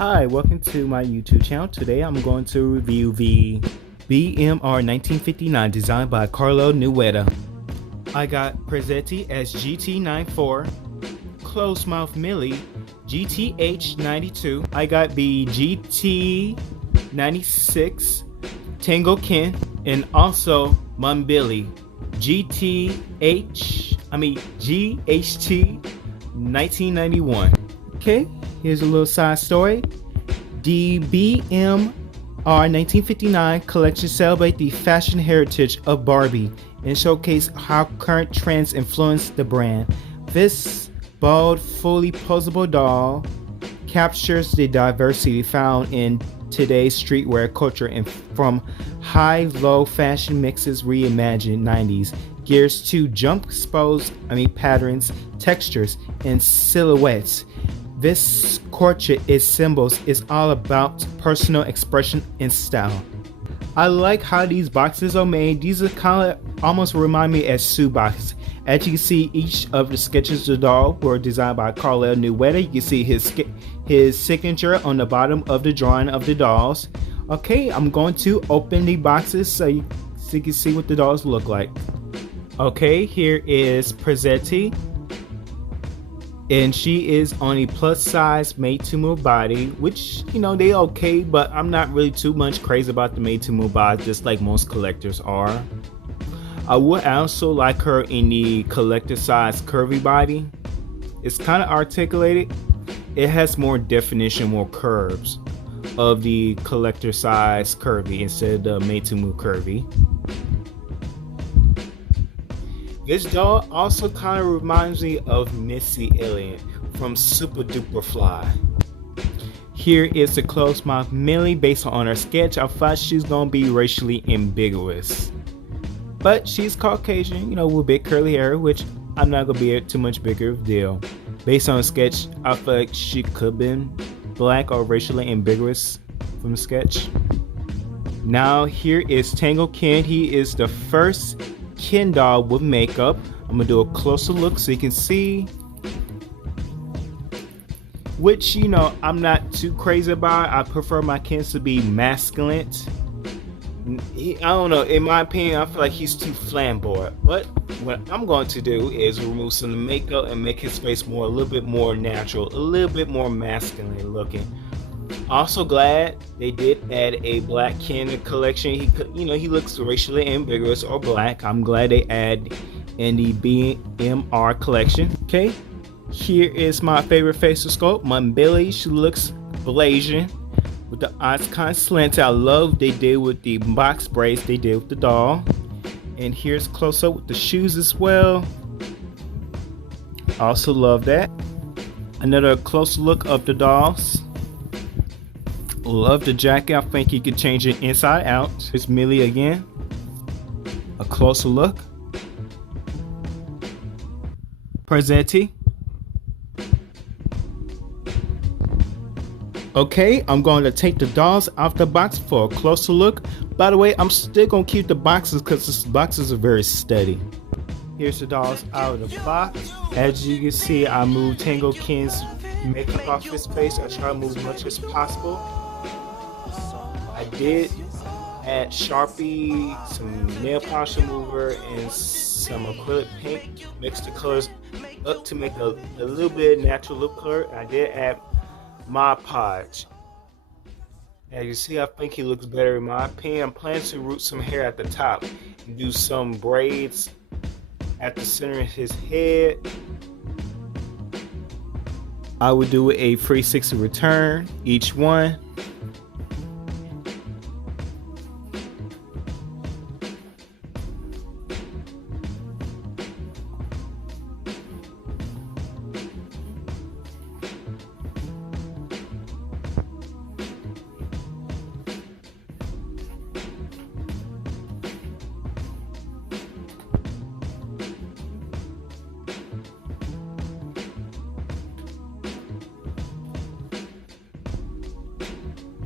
Hi, welcome to my YouTube channel. Today I'm going to review the BMR 1959 designed by Carlo Nueda. I got Prezzetti as GT94, Close Mouth Millie GTH92. I got the GT96 Tango Ken and also Mumbili GHT 1991. Okay, here's a little side story. The BMR 1959 collection celebrates the fashion heritage of Barbie and showcase how current trends influence the brand. This bold, fully posable doll captures the diversity found in today's streetwear culture and from high-low fashion mixes reimagined 90s gears to patterns, textures, and silhouettes. This portrait is all about personal expression and style. I like how these boxes are made. These are kind of almost remind me as shoe boxes. As you can see, each of the sketches of the doll were designed by Carlo Nueda. You can see his signature on the bottom of the drawing of the dolls. Okay, I'm going to open the boxes so you can see what the dolls look like. Okay, here is Prezzetti. And she is on a plus size made to move body, which, you know, they okay, but I'm not really too much crazy about the made to move body, just like most collectors are. I would also like her in the collector size curvy body. It's kind of articulated. It has more definition, more curves of the collector size curvy instead of the made to move curvy. This doll also kind of reminds me of Missy Elliott from Super Duper Fly. Here is the Close Mouth Millie. Based on her sketch, I thought she's gonna be racially ambiguous, but she's Caucasian, you know, with big curly hair, which I'm not gonna be too much bigger of a deal. Based on the sketch, I feel like she could have been black or racially ambiguous from the sketch. Now here is Tango Ken. He is the first Ken doll with makeup. I'm gonna do a closer look so you can see, which, you know, I'm not too crazy about. I prefer my Kens to be masculine. I don't know, in my opinion, I feel like he's too flamboyant. But what I'm going to do is remove some of the makeup and make his face a little bit more natural, a little bit more masculine looking. Also glad they did add a black Ken in the collection. He could, you know, he looks racially ambiguous or black. I'm glad they add in the BMR collection. Okay, here is my favorite facial sculpt, Mumbili. She looks Blasian with the eyes kind of slanted. I love they did with the box braids they did with the doll. And here's close up with the shoes as well. Also love that. Another close look of the dolls. Love the jacket. I think you could change it inside out. Here's Millie again. A closer look. Prezzetti. Okay, I'm going to take the dolls out the box for a closer look. By the way, I'm still going to keep the boxes because the boxes are very steady. Here's the dolls out of the box. As you can see, I moved Tango Ken's makeup off his face. I try to move as much as possible. I did add Sharpie, some nail polish remover, and some acrylic paint. Mix the colors up to make a little bit natural look color. I did add Mod Podge. As you see, I think he looks better in my opinion. I'm planning to root some hair at the top and do some braids at the center of his head. I would do a 360 return each one.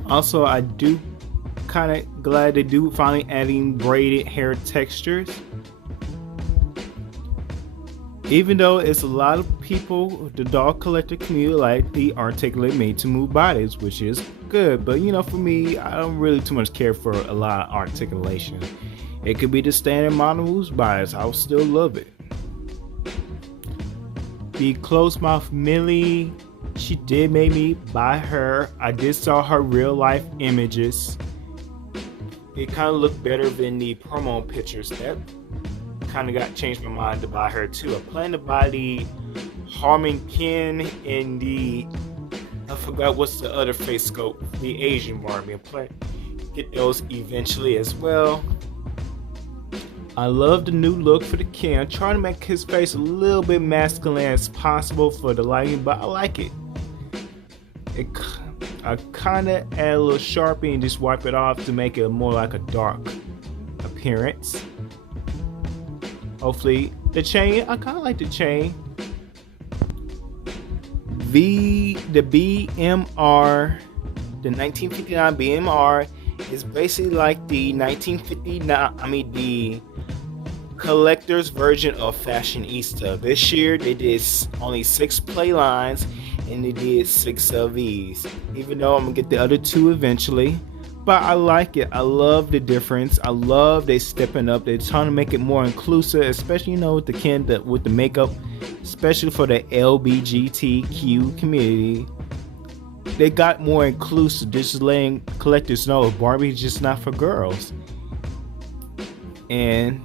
Also, I do kind of glad they do finally adding braided hair textures. Even though it's a lot of people, the doll collector community, like the articulate made to move bodies, which is good. But for me, I don't really too much care for a lot of articulation. It could be the standard model moves bodies. I'll still love it. The closed mouth Millie, she did make me buy her. I did saw her real life images. It kind of looked better than the promo pictures. That kind of got changed my mind to buy her too. I plan to buy the Harmon Ken and I forgot what's the other face sculpt, the Asian Barbie. I plan to get those eventually as well. I love the new look for the Ken. I'm trying to make his face a little bit masculine as possible for the lighting, but I like it. I kind of add a little Sharpie and just wipe it off to make it more like a dark appearance. Hopefully, the chain, I kind of like the chain. The BMR, the 1959 BMR is basically like the 1959, the collector's version of Fashionista. This year they did only 6 play lines and they did 6 of these, even though I'm gonna get the other 2 eventually. But I like it. I love the difference. I love they stepping up. They're trying to make it more inclusive, especially with the Ken with the makeup, especially for the LGBTQ community. They got more inclusive, just letting collectors know Barbie's just not for girls. And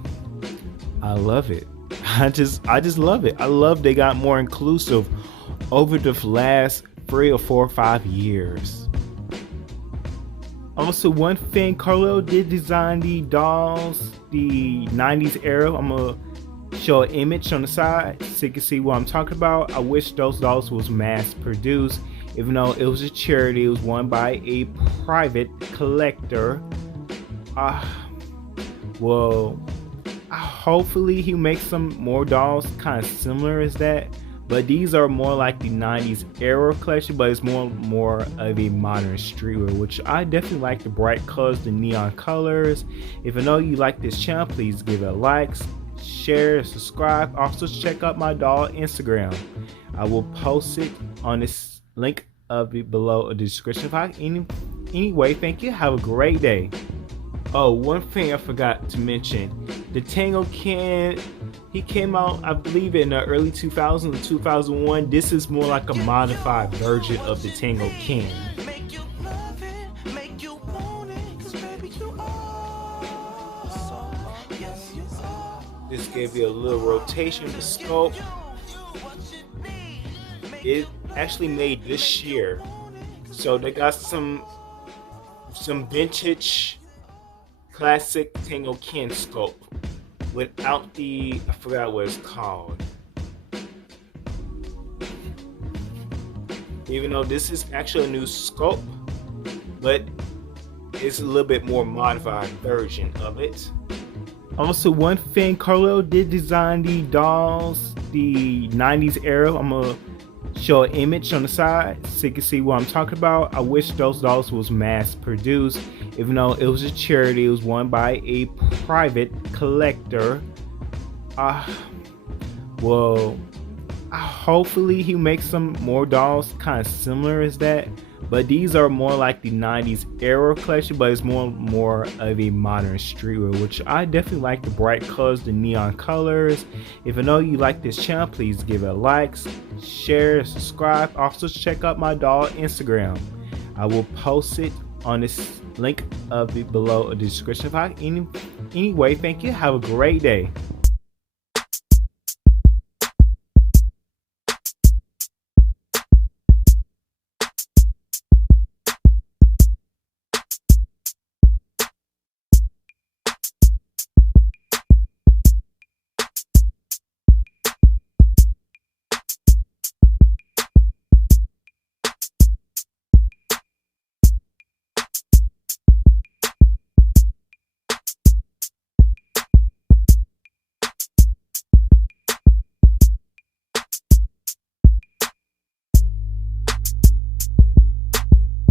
I love it. I just love it. I love they got more inclusive over the last 3 or 4 or 5 years. Also, one thing, Carlo did design the dolls, the 90s era. I'm gonna show an image on the side so you can see what I'm talking about. I wish those dolls was mass produced, even though it was a charity. It was won by a private collector. Hopefully he makes some more dolls kind of similar as that. But these are more like the 90s era collection, but it's more of a modern streetwear, which I definitely like. The bright colors, the neon colors. If you know you like this channel, please give it a like, share, subscribe. Also check out my doll Instagram. I will post it on this link of it below in the description box. Anyway, thank you. Have a great day. Oh, one thing I forgot to mention. The Tango Ken, he came out, I believe, in the early 2000s, 2001. This is more like a modified version of the Tango Ken. This gave you a little rotation of the scope. It actually made this year. So they got some vintage classic Tango Ken scope without I forgot what it's called. Even though this is actually a new scope, but it's a little bit more modified version of it. Also, one thing, Carlo did design the dolls, the 90s era. I'm gonna show an image on the side so you can see what I'm talking about. I wish those dolls was mass produced, even though it was a charity. It was won by a private collector. Hopefully he makes some more dolls kind of similar as that. But these are more like the 90s era collection, but it's more of a modern streetwear, which I definitely like. The bright colors, the neon colors. If you know you like this channel, please give it a like, share, subscribe. Also check out my doll Instagram. I will post it on this link of it below in the description box. Anyway, thank you. Have a great day.